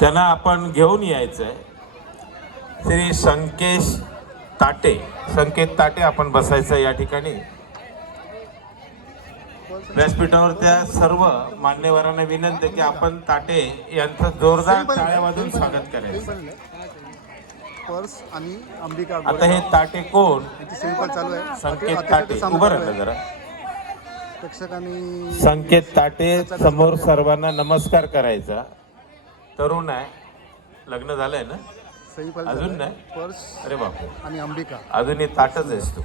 त्यांना आपण घेऊन यायचं आहे श्री संकेश ताटे संकेत ताटे आपण बसायचं या ठिकाणी. व्यासपीठावर त्या सर्व मान्यवरांना विनंती आहे की आपण ताटे यांचं जोरदार टाळ्या वाजून स्वागत करायचं. पर्स आणि अंबिका आता हे ताटे कोण? चालू आहे. संकेत ताटे उभं राहिलं. जरा. प्रेक्षकांनी संकेत ताटे समोर सर्वांना नमस्कार करायचा. तरुण आहे. लग्न झालंय ना? अजून आहे. नाही? पर्स अरे बापरे. आणि अंबिका. अजूनही ताटच आहेस तू.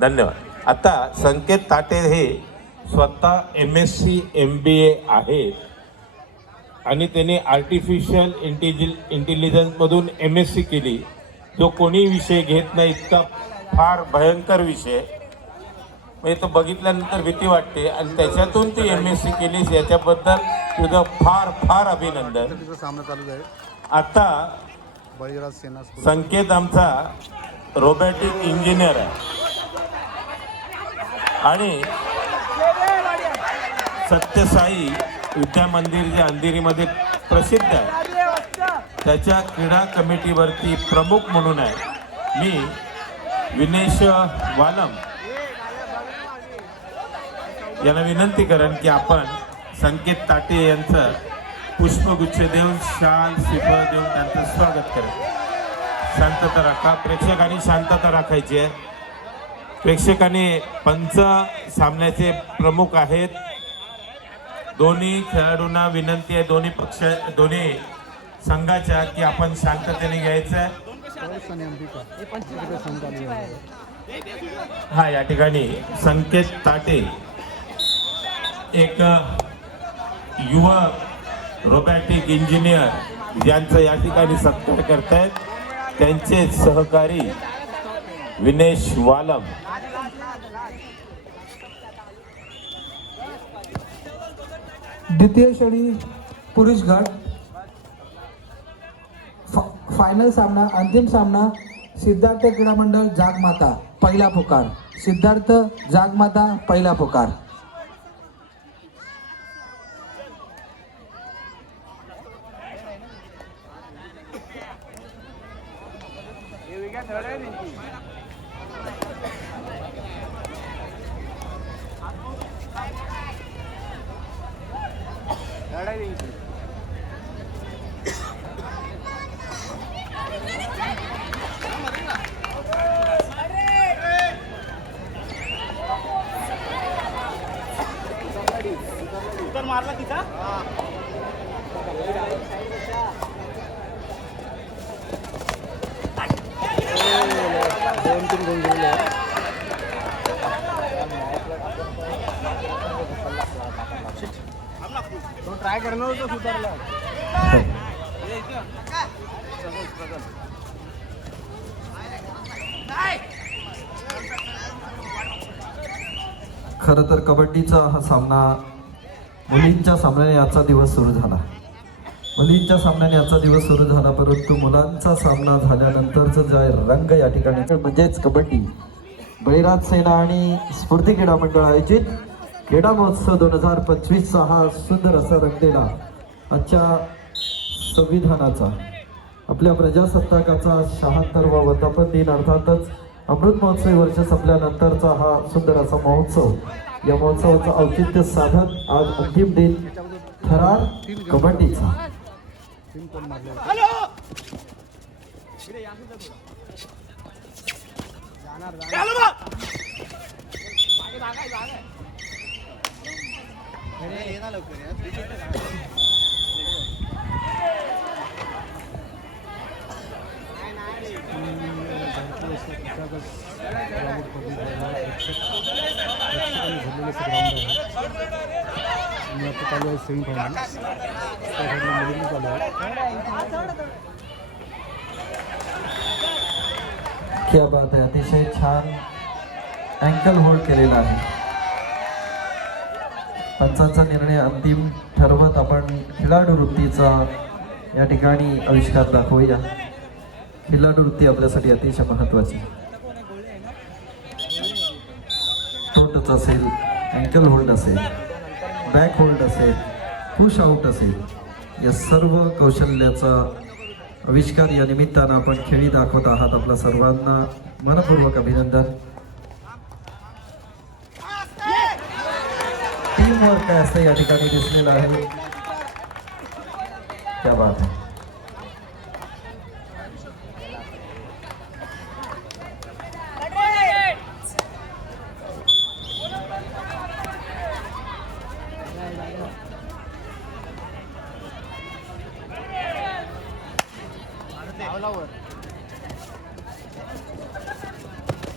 धन्यवाद. आता संकेत ताटे हे स्वतः M S C M B A आहेत आणि त्यांनी आर्टिफिशियल इंटेजि इंटेलिजन्समधून एम एस सी केली. जो कोणी विषय घेत नाही इतका फार भयंकर विषय. म्हणजे तो बघितल्यानंतर भीती वाटते आणि त्याच्यातून ती एम एस सी केलीस याच्याबद्दल तुझं फार फार अभिनंदन. तिचा सामना चालू आहे आता बळीराज सेना. संकेत आमचा रोबोटिक इंजिनियर आहे. आणि सत्यसाई विद्या मंदिर जे अंधेरीमध्ये प्रसिद्ध आहे. त्याच्या क्रीडा कमिटीवरती प्रमुख म्हणून आहे मी विनेश वालम. यांना विनंती करेन की आपण संकेत ताटे यांचं पुष्पगुच्छ देऊन शाल श्रीफळ देऊन त्यांचं स्वागत करेल शांतता राखा. प्रेक्षकांनी शांतता राखायची आहे. प्रेक्षकांनी पंच सामन्याचे प्रमुख आहेत. दोन्ही खेळाडूंना विनंती आहे. दोन्ही पक्ष दोन्ही संघाच्या की आपण शांततेने घ्यायचं आहे. हा या ठिकाणी संकेत ताटे एक युवक रोबॅटिक इंजिनियर यांचं या ठिकाणी सत्कार करतायत त्यांचे सहकारी विनेश वालम. द्वितीय श्रेणी पुरुष गट. फ- फायनल सामना अंतिम सामना सिद्धार्थ क्रीडा मंडळ जागमाता पहिला पुकार. सिद्धार्थ जागमाता पहिला पुकार दोन तीन गुण गेलेले आहेत ट्राय करणार होतं सुधारला? खरं तर कबड्डीचा हा सामना मुलींच्या सामन्याने आजचा दिवस सुरू झाला. मुलींच्या सामन्याने आजचा दिवस सुरू झाला परंतु मुलांचा सामना झाल्यानंतरचं जे रंग या ठिकाणी. म्हणजेच कबड्डी. बळीराज सेना आणि स्फूर्ती क्रीडा मंडळ आयोजित क्रीडा महोत्सव दोन हजार पंचवीसचा हा सुंदर असा रंगलेला आजच्या संविधानाचा आपल्या प्रजासत्ताकाचा शहात्तरवा वर्धापन दिन अर्थातच अमृत महोत्सवी वर्ष संपल्यानंतरचा हा सुंदर असा महोत्सव. या महोत्सवाचं औचित्य साधत आज अंतिम दिन थरार कबड्डीचा. जाणार क्या बात आहे अतिशय छान अँकल होल्ड केलेला आहे पंचांचा निर्णय अंतिम ठरवत आपण खिलाडू वृत्तीचा या ठिकाणी आविष्कार दाखवूया. खिलाडू वृत्ती आपल्यासाठी अतिशय महत्त्वाची. टोटच असेल अँकल होल्ड असेल बॅक होल्ड असेल पुश आउट असेल या सर्व कौशल्याचा आविष्कार या निमित्तानं आपण खेळी दाखवत आहात. आपल्या सर्वांना मनपूर्वक अभिनंदन. टीम वर्क काय असतं या ठिकाणी दिसलेलं आहे क्या बात आहे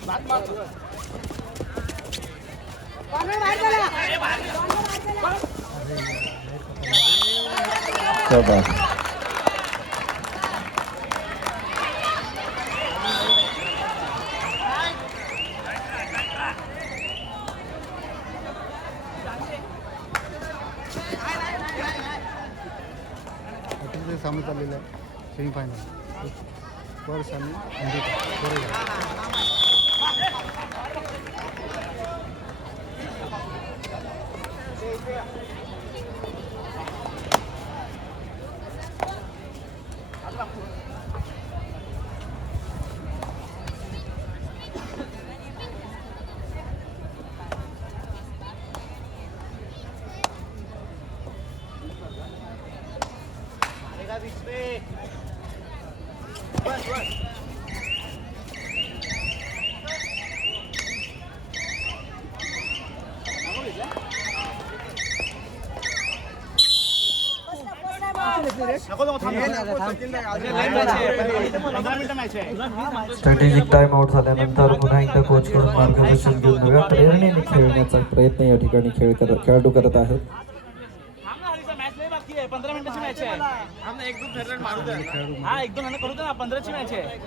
क्या बात है हॉटेलच्या सामने चाललेलं आहे सेमीफायनल पर्स आणि अमृता स्ट्रॅटेजिक टाइम आउट झाल्यानंतर पुन्हा एकदा कोच कडून मार्गदर्शन घेऊन बघा. प्रेरणेने खेळण्याचा प्रयत्न या ठिकाणी खेळ करत खेळाडू करत आहेत. पंधरा मिनिटाची मॅच आहे एक दोन मारू हा एक दोन करू द्या ना पंधराची मॅच आहे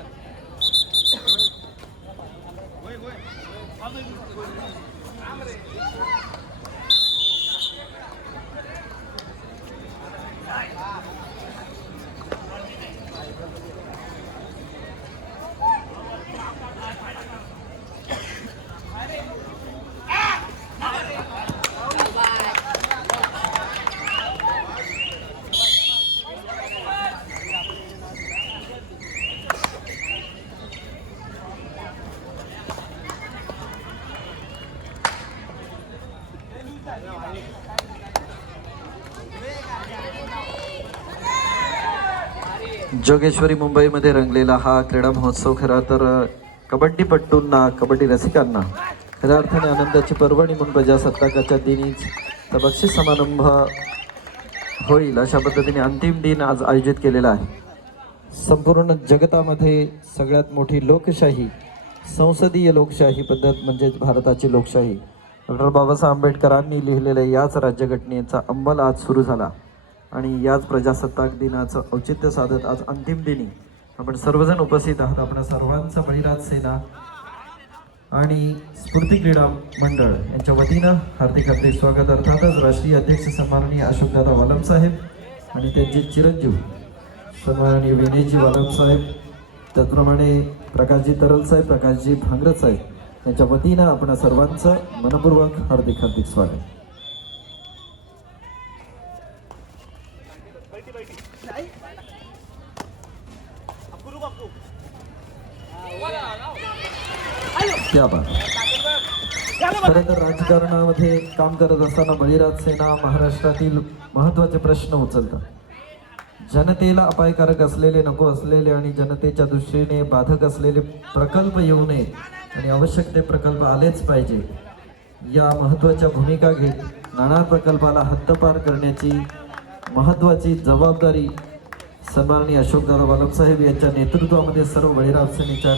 जोगेश्वरी मुंबईमध्ये रंगलेला हा क्रीडा महोत्सव खरा तर कबड्डीपट्टूंना कबड्डी रसिकांना खऱ्या अर्थाने आनंदाची पर्वणी म्हणून प्रजासत्ताकाच्या दिनीच तर बक्षीस समारंभ होईल अशा पद्धतीने अंतिम दिन आज आयोजित केलेला आहे. संपूर्ण जगतामध्ये सगळ्यात मोठी लोकशाही संसदीय लोकशाही पद्धत म्हणजेच भारताची लोकशाही. डॉक्टर बाबासाहेब आंबेडकरांनी लिहिलेल्या याच राज्यघटनेचा अंमल आज सुरू झाला. आणि याच प्रजासत्ताक दिनाचं औचित्य साधत आज अंतिम दिनी आपण सर्वजण उपस्थित आहात. आपण सर्वांचं बळीराज सेना आणि स्फूर्ती क्रीडा मंडळ यांच्या वतीनं हार्दिक हार्दिक स्वागत. अर्थातच राष्ट्रीय अध्यक्ष सन्माननीय अशोकदादा वालम साहेब आणि त्यांचे चिरंजीव सन्माननीय विनयजी वालम साहेब त्याचप्रमाणे प्रकाशजी तरल साहेब प्रकाशजी भांगरत साहेब यांच्या वतीनं आपण सर्वांचं मनपूर्वक हार्दिक हार्दिक स्वागत क्या बात खरं तर राजकारणामध्ये काम करत असताना बळीराज सेना महाराष्ट्रातील महत्त्वाचे प्रश्न उचलतात. जनतेला अपायकारक असलेले नको असलेले आणि जनतेच्या दृष्टीने बाधक असलेले प्रकल्प येऊ नये आणि आवश्यक ते प्रकल्प आलेच पाहिजे. या महत्त्वाच्या भूमिका घेत नाणार प्रकल्पाला हद्दपार करण्याची महत्त्वाची जबाबदारी सन्माननीय अशोकदादा बालमसाहेब यांच्या नेतृत्वामध्ये सर्व बळीराज सेनेच्या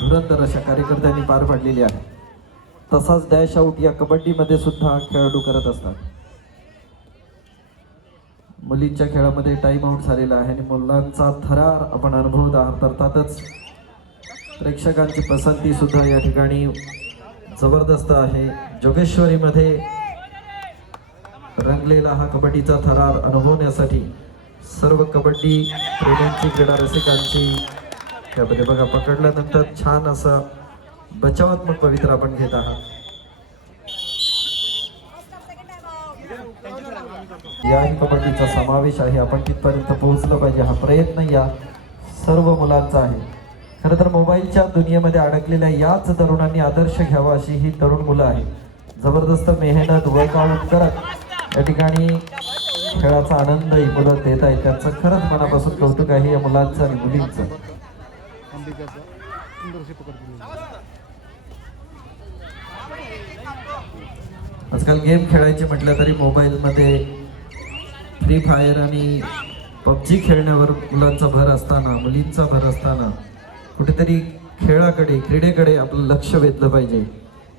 धुरंधर अशा कार्यकर्त्यांनी पार पाडलेली आहे. तसाच डॅश आऊट या कबड्डीमध्ये सुद्धा खेळाडू करत असतात. मुलींच्या खेळामध्ये टाइम आऊट झालेला आहे आणि मुलांचा थरार आपण अनुभवत आहात अर्थातच प्रेक्षकांची पसंती सुद्धा या ठिकाणी जबरदस्त आहे. जोगेश्वरीमध्ये रंगलेला हा कबड्डीचा थरार अनुभवण्यासाठी सर्व कबड्डी प्रेमींची क्रीडा रसिकांची त्यामध्ये बघा पकडल्यानंतर छान असा बचावात्मक पवित्र आपण घेत आहात. याही कबड्डीचा समावेश आहे. आपण तिथपर्यंत पोहोचलं पाहिजे. हा प्रयत्न या सर्व मुलांचा आहे. खरं तर मोबाईलच्या दुनियेमध्ये अडकलेल्या याच तरुणांनी आदर्श घ्यावा अशी ही तरुण मुलं आहेत. जबरदस्त मेहनत वर्कआउट करत या ठिकाणी खेळाचा आनंद ही मुलं देत आहेत. त्यांचं खरंच मनापासून कौतुक आहे या मुलांचं आणि मुलींचं. आजकाल गेम खेळायचे म्हटलं तरी मोबाईलमध्ये फ्री फायर आणि पबजी खेळण्यावर मुलांचा भर असताना मुलींचा भर असताना कुठेतरी खेळाकडे क्रीडेकडे आपलं लक्ष वेधलं पाहिजे.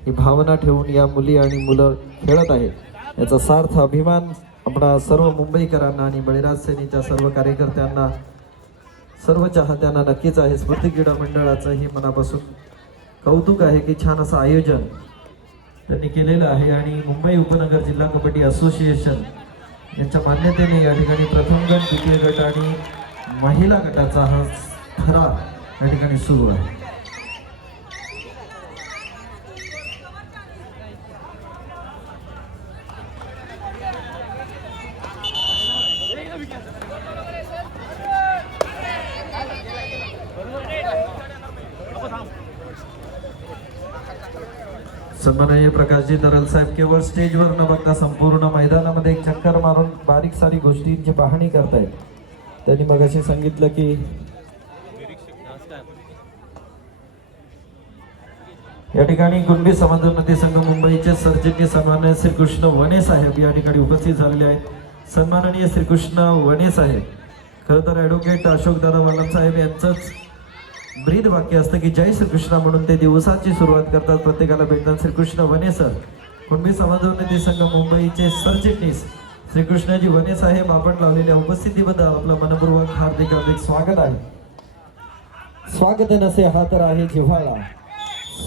ही भावना ठेवून या मुली आणि मुलं खेळत आहेत. याचा सार्थ अभिमान आपणा सर्व मुंबईकरांना आणि बळीराज सेनेच्या सर्व कार्यकर्त्यांना सर्व चाहत्यांना नक्कीच आहे. स्मृती क्रीडा मंडळाचं हे मनापासून कौतुक आहे की छान असं आयोजन त्यांनी केलेलं आहे आणि मुंबई उपनगर जिल्हा कबड्डी असोसिएशन यांच्या मान्यतेने या ठिकाणी प्रथम गट द्वितीय गट आणि महिला गटाचा हा थरार या ठिकाणी सुरू आहे. सन्माननीय प्रकाशजी दरल साहेब केवळ स्टेजवर न बघता संपूर्ण मैदानामध्ये एक चक्कर मारून बारीक सारी गोष्टींची पाहणी करतायत. त्यांनी मग असे सांगितलं की या ठिकाणी कुणबी समाजोन्नती संघ मुंबईचे सरचिटणीस सन्माननीय श्रीकृष्ण वने साहेब या ठिकाणी उपस्थित झालेले आहेत. सन्माननीय श्रीकृष्ण वने साहेब खरं तर ॲडव्होकेट अशोक दादा वालम साहेब यांचंच ब्रीद वाक्य असतं की जय श्रीकृष्ण म्हणून ते दिवसाची सुरुवात करतात. प्रत्येकाला भेटतात श्रीकृष्ण वने सर. कुणबी समाजोन्नती संघ मुंबईचे सरचिटणीस. श्रीकृष्णजी वने साहेब आपण लावलेल्या उपस्थितीबद्दल आपलं मनपूर्वक हार्दिक हार्दिक स्वागत आहे. स्वागत नसे हा तर आहे जिव्हाळा.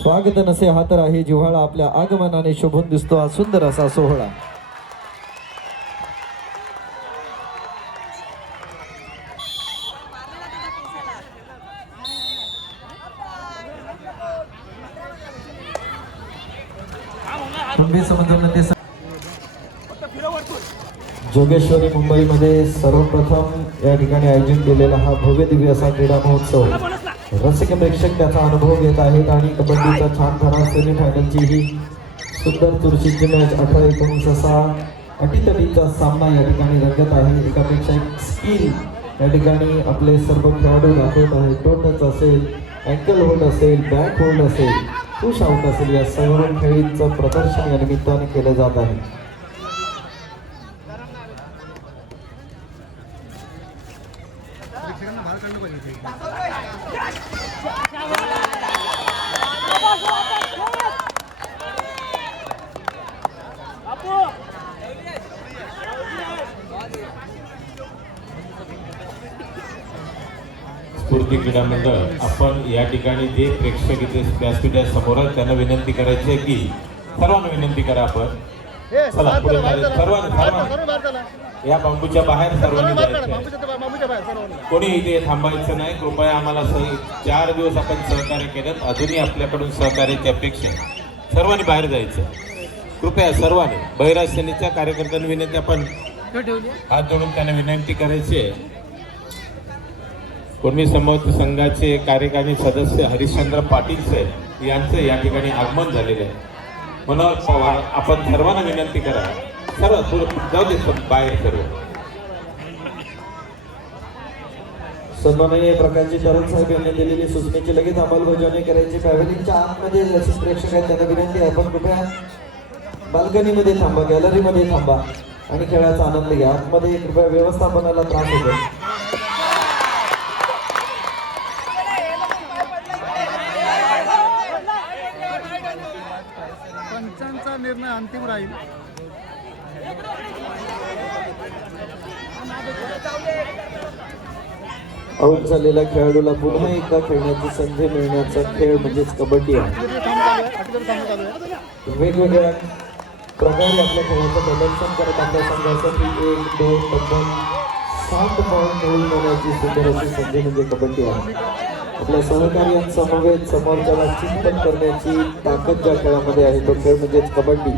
स्वागत नसे हा तर आहे जिव्हाळा. आपल्या आगमनाने शोभून दिसतो हा सुंदर असा सोहळा कुणबी समाजोन्नती संघ जोगेश्वरी मुंबईमध्ये सर्वप्रथम या ठिकाणी आयोजित केलेला हा भव्य दिव्य असा क्रीडा महोत्सव. रसिक प्रेक्षक त्याचा अनुभव घेत आहेत आणि कबड्डीचा छान थरा सेमीफायनलची ही सुंदर चुरशीची मॅच अठरा एकोणीस असा अटीतटीचा सामना या ठिकाणी रंगत आहे. एकापेक्षा एक स्किल या ठिकाणी आपले सर्व खेळाडू दाखवत आहेत. टो टच असेल अँकल होल्ड असेल बॅक होल्ड असेल पुश आउट असेल या सर्व खेळीचं प्रदर्शन या निमित्ताने केलं जात आहे प्रेक्षकांना बाहेर काढलं पाहिजे इथे. स्फूर्ती क्रीडा मंडळ आपण या जे प्रेक्षक इथे व्यासपीठासमोर आहेत त्यांना विनंती करायची आहे की सर्वांना विनंती करा आपण. चला पुढे. सर्वांनी. या बांबूच्या बाहेर सर्वांनी. कोणी इथे थांबायचं नाही कृपया आम्हाला सह चार दिवस आपण सहकार्य केलं अजूनही आपल्याकडून सहकार्याची अपेक्षा आहे. सर्वांनी बाहेर जायचं. कृपया सर्वांनी बहिराज सेनेच्या कार्यकर्त्यांनी विनंती आपण हात जोडून त्यांना विनंती करायची आहे. कुर्मी समर्थ संघाचे कार्यकारी सदस्य हरिश्चंद्र पाटील साहेब यांचं या ठिकाणी आगमन झालेलं आहे. म्हणून पवार आपण सर्वांना विनंती करा. सर्व पुढे जाऊ दे बाहेर सर्व. सन्माननीय प्रकाशजी चरण साहेब यांनी दिलेली सूचनेची लगेच अंमलबजावणी करायची. फॅमिलीच्या आतमध्ये जसे प्रेक्षक आहेत त्यांना विनंती आहे आपण कृपया बाल्कनीमध्ये थांबा गॅलरीमध्ये थांबा आणि खेळाचा आनंद घ्या. आतमध्ये कृपया व्यवस्थापनाला त्रास होतो पंचांचा निर्णय राहील. आऊट झालेल्या खेळाडूला पुन्हा एकदा खेळण्याची संधी मिळण्याचा खेळ म्हणजेच कबड्डी आहे. वेगवेगळ्या प्रकारे आपल्या खेळाचं प्रदर्शन करत आपल्या संघासाठी एक दोन तब्बल सात पॉईंट होऊन जाण्याची सुंदर अशी संधी म्हणजे कबड्डी आहे. आपल्या सहकार्यांसमवेत समोरच्याला चिंतन करण्याची ताकद ज्या खेळामध्ये आहे तो खेळ म्हणजेच कबड्डी.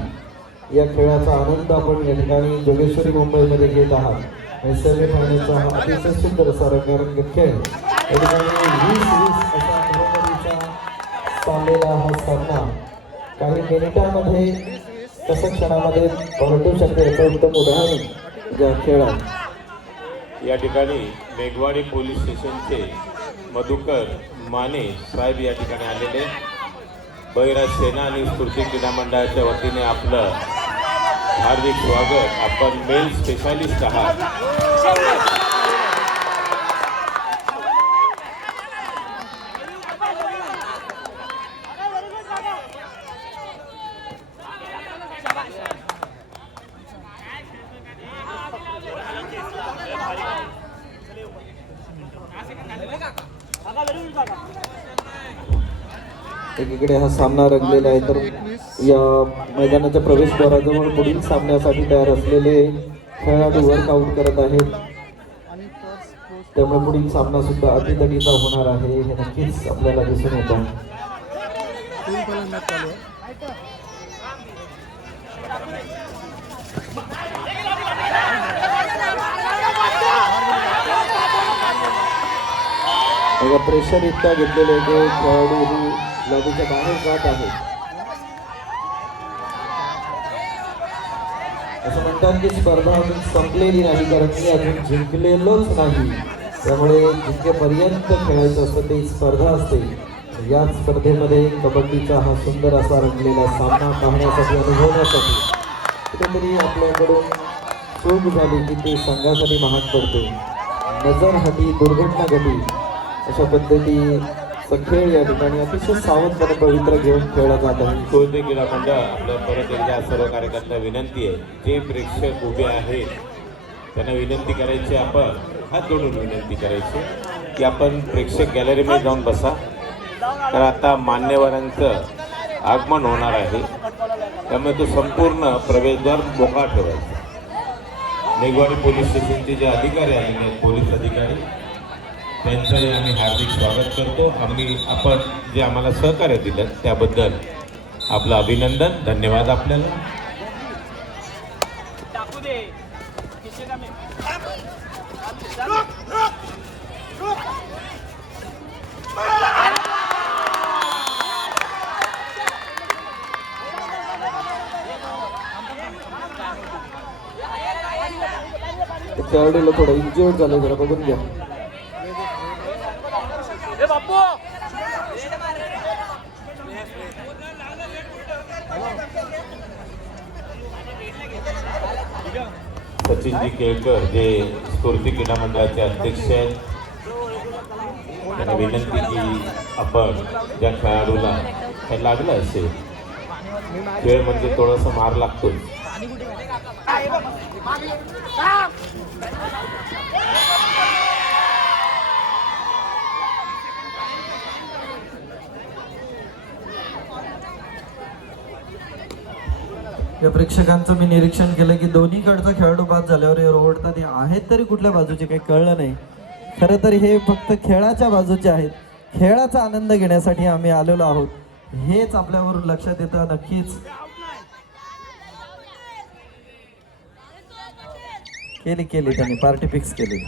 या खेळाचा आनंद आपण या ठिकाणी जोगेश्वरी मुंबईमध्ये घेत आहात. आणि सेमीफायनलचा हा अतिशय सुंदर असा रंगारंग खेळ या ठिकाणी वीस वीस असा बरोबरीचा चाललेला हा सामना काही मिनिटांमध्ये तसं क्षणामध्ये पलटू शकते याचं उत्तम उदाहरण या खेळात. या ठिकाणी मेघवाडी पोलीस स्टेशनचे मधुकर माने साहेब या ठिकाणी आलेले. बहिराज सेना आणि स्फूर्ती क्रीडा मंडळाच्या वतीने आपलं हार्दिक स्वागत. आपण मेल स्पेशालिस्ट आहात. एकीकडे हा सामना रंगलेला आहे तर या मैदानाच्या प्रवेशद्वाराजवळ पुढील सामन्यासाठी तयार असलेले खेळाडू वर्कआउट करत आहेत. त्यामुळे पुढील सामना सुद्धा अतिदडीचा होणार आहे हे नक्कीच आपल्याला दिसून येत आहे. प्रेशर इतका घेतलेले खेळाडू ही बाहेर जात आहेत असं स्पर्धा अजून संपलेली नाही कारण मी अजून जिंकलेलोच नाही. त्यामुळे जिंकेपर्यंत खेळायचं असतं ते स्पर्धा असते. या स्पर्धेमध्ये कबड्डीचा हा सुंदर असा रंगलेला सामना पाहण्यासाठी अनुभवण्यासाठी कुठेतरी आपल्याकडून चूक झाली की ते संघासाठी महाग पडते. नजर हटी दुर्घटना घटी अशा पद्धती पद्धतीचा खेळ या ठिकाणी अतिशय सावधपणे पवित्र घेऊन खेळला जात आहे. स्फूर्ती क्रीडा मंडळ आपलं परत एकदा सर्व कार्यकर्त्यांना विनंती आहे जे प्रेक्षक उभे आहेत त्यांना विनंती करायची आपण हात जोडून विनंती करायची की आपण प्रेक्षक गॅलरीमध्ये जाऊन बसा. तर आता मान्यवरांचं आगमन होणार आहे. त्यामुळे तो संपूर्ण प्रवेशद्वार मोकळा ठेवायचा. मेघवाडी पोलीस स्टेशनचे जे अधिकारी आहेत पोलीस अधिकारी त्यांचंही आम्ही हार्दिक स्वागत करतो. आम्ही आपण जे आम्हाला सहकार्य दिलं त्याबद्दल आपलं अभिनंदन. धन्यवाद आपल्याला. खेळाडूला थोडं इंजुअर्ड झालं जरा बघून घ्या. जी केळकर जे स्फूर्ती क्रीडा मंडळाचे अध्यक्ष आहेत. त्यांना विनंती की आपण ज्या खेळाडूला काय लागलं असेल खेळ म्हणजे थोडंसं मार लागतो या प्रेक्षकांचं मी निरीक्षण केलं की दोन्हीकडचा खेळाडू बाद झाल्यावर हे ओरडतात हे आहेत तरी कुठल्या बाजूचे काही कळलं नाही. खरं तर हे फक्त खेळाच्या बाजूचे आहेत. खेळाचा आनंद घेण्यासाठी आम्ही आलेलो आहोत. हेच आपल्यावरून लक्षात येतं. नक्कीच केली केली त्यांनी. पार्टी फिक्स केली.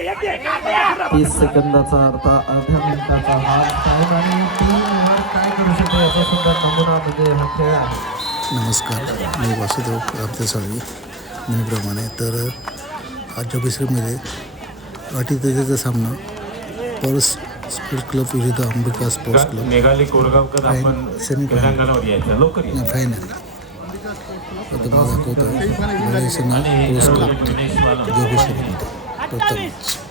तीस सेकंदाचा अर्थ अर्ध्या मिनिटाचा हा टाइम आणि टीम काय करू शकतो याचा सुद्धा नमुना म्हणजे हा खेळ आहे. नमस्कार मी वासुदेव अर्थसाळवी नेहमीप्रमाणे. तर आज जोगेश्वरीमध्ये अटीतटीचा सामना पर्स स्पोर्ट्स क्लब विरुद्ध अंबिका स्पोर्ट्स क्लब कोरगावकर आपण या. फायनल आता दाखवतो आहे गणेश स्पोर्ट्स क्लब जोगेश्वरीमध्ये प्रथम